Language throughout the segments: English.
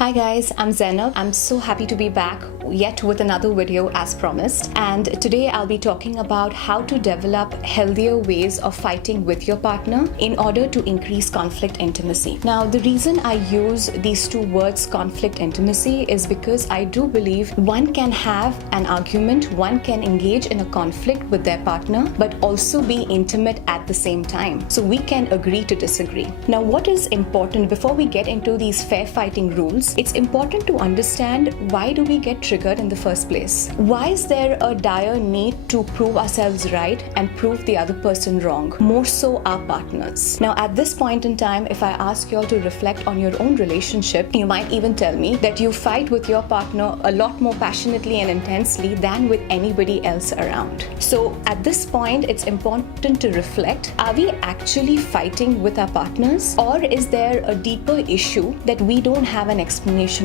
Hi guys, I'm Zainab. I'm so happy to be back yet with another video as promised. And today I'll be talking about how to develop healthier ways of fighting with your partner in order to increase conflict intimacy. Now, the reason I use these two words, conflict intimacy, is because I do believe one can have an argument, one can engage in a conflict with their partner, but also be intimate at the same time. So we can agree to disagree. Now, what is important before we get into these fair fighting rules? It's important to understand, why do we get triggered in the first place? Why is there a dire need to prove ourselves right and prove the other person wrong, more so our partners? Now, at this point in time, if I ask you all to reflect on your own relationship, you might even tell me that you fight with your partner a lot more passionately and intensely than with anybody else around. So at this point, it's important to reflect, are we actually fighting with our partners, or is there a deeper issue that we don't have an explanation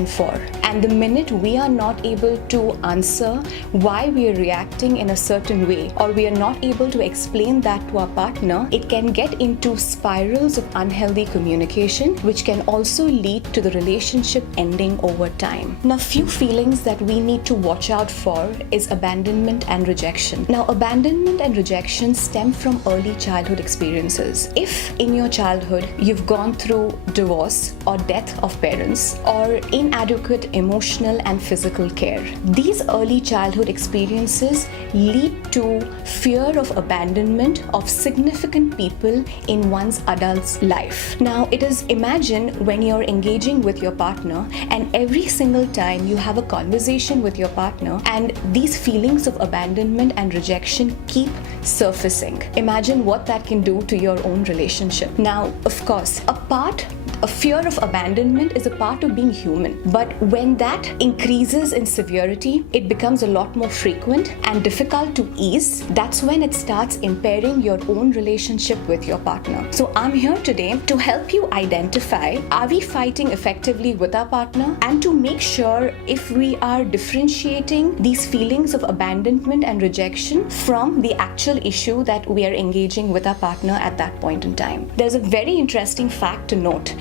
for? And the minute we are not able to answer why we are reacting in a certain way, or we are not able to explain that to our partner, it can get into spirals of unhealthy communication, which can also lead to the relationship ending over time. Now, few feelings that we need to watch out for is abandonment and rejection. Now, abandonment and rejection stem from early childhood experiences. If in your childhood you've gone through divorce or death of parents, or inadequate emotional and physical care, these early childhood experiences lead to fear of abandonment of significant people in one's adult's life. Now, imagine when you're engaging with your partner, and every single time you have a conversation with your partner and these feelings of abandonment and rejection keep surfacing. Imagine what that can do to your own relationship. Now, of course, a fear of abandonment is a part of being human. But when that increases in severity, it becomes a lot more frequent and difficult to ease. That's when it starts impairing your own relationship with your partner. So I'm here today to help you identify, are we fighting effectively with our partner? And to make sure if we are differentiating these feelings of abandonment and rejection from the actual issue that we are engaging with our partner at that point in time. There's a very interesting fact to note.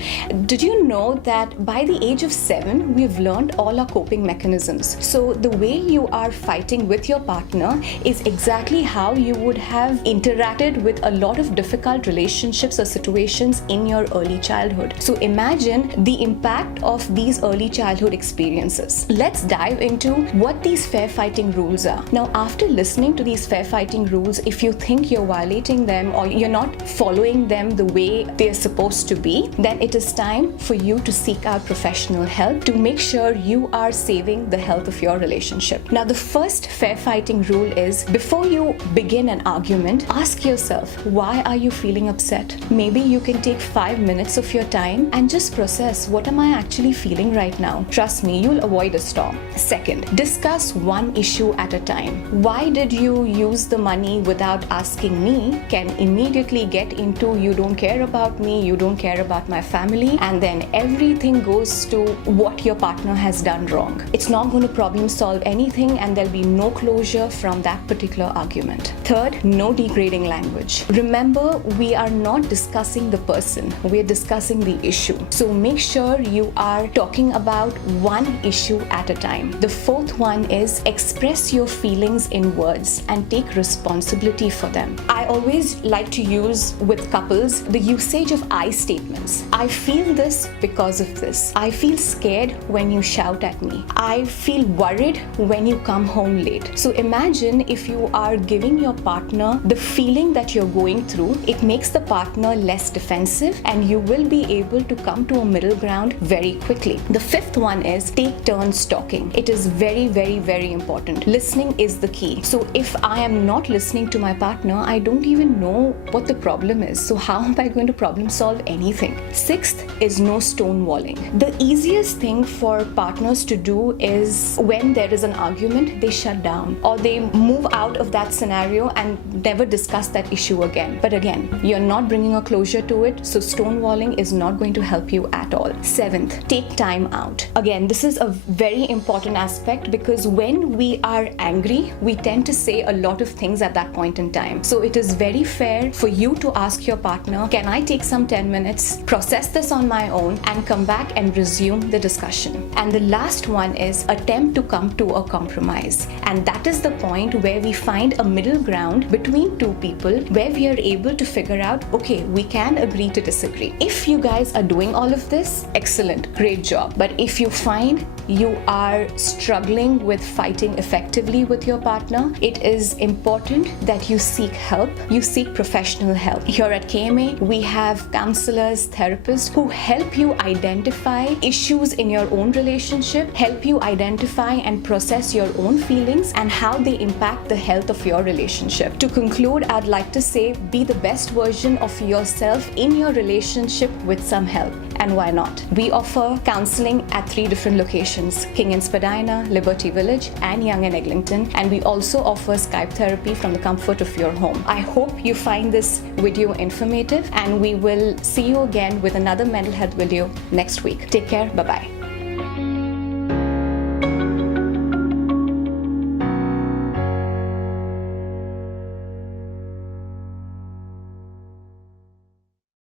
Did you know that by the age of 7, we've learned all our coping mechanisms? So the way you are fighting with your partner is exactly how you would have interacted with a lot of difficult relationships or situations in your early childhood. So imagine the impact of these early childhood experiences. Let's dive into what these fair fighting rules are. Now, after listening to these fair fighting rules, if you think you're violating them or you're not following them the way they're supposed to be, then it is time for you to seek out professional help to make sure you are saving the health of your relationship. Now, the first fair fighting rule is, before you begin an argument, ask yourself, why are you feeling upset? Maybe you can take 5 minutes of your time and just process, what am I actually feeling right now? Trust me, you'll avoid a storm. Second, discuss one issue at a time. Why did you use the money without asking me? Can immediately get into, you don't care about me, you don't care about my family, and then everything goes to what your partner has done wrong. It's not going to problem solve anything, and there'll be no closure from that particular argument. Third, no degrading language. Remember, we are not discussing the person, we are discussing the issue. So make sure you are talking about one issue at a time. The fourth one is, express your feelings in words and take responsibility for them. I always like to use with couples the usage of I statements. I feel this because of this. I feel scared when you shout at me. I feel worried when you come home late. So imagine if you are giving your partner the feeling that you're going through, it makes the partner less defensive and you will be able to come to a middle ground very quickly. The fifth one is, take turns talking. It is very, very, very important. Listening is the key. So if I am not listening to my partner, I don't even know what the problem is. So how am I going to problem solve anything? Sixth is no stonewalling. The easiest thing for partners to do is, when there is an argument, they shut down or they move out of that scenario and never discuss that issue again. But again, you're not bringing a closure to it, so stonewalling is not going to help you at all. Seventh, take time out. Again, this is a very important aspect, because when we are angry, we tend to say a lot of things at that point in time. So it is very fair for you to ask your partner, can I take some 10 minutes, process this on my own and come back and resume the discussion. And the last one is attempt to come to a compromise. And that is the point where we find a middle ground between two people where we are able to figure out, okay, we can agree to disagree. If you guys are doing all of this, excellent, great job. But if you find you are struggling with fighting effectively with your partner, it is important that you seek help, you seek professional help. Here at KMA, we have counselors, therapists who help you identify issues in your own relationship, help you identify and process your own feelings and how they impact the health of your relationship. To conclude, I'd like to say, be the best version of yourself in your relationship with some help. And why not? We offer counseling at 3 different locations: King and Spadina, Liberty Village, and Yonge and Eglinton. And we also offer Skype therapy from the comfort of your home. I hope you find this video informative, and we will see you again with another mental health video next week. Take care. Bye-bye.